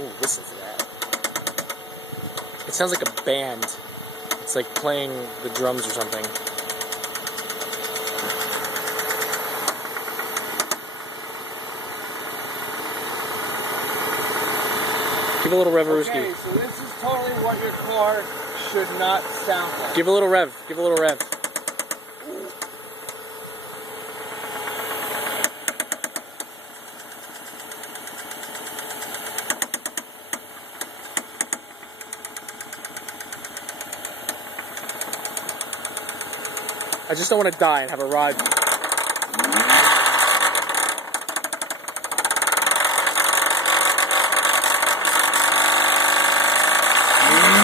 Ooh, listen to that. It sounds like a band. It's like playing the drums or something. Give a little rev-a-rooski. Okay, so this is totally what your car should not sound like. Give a little rev. Give a little rev. I just don't want to die and have a ride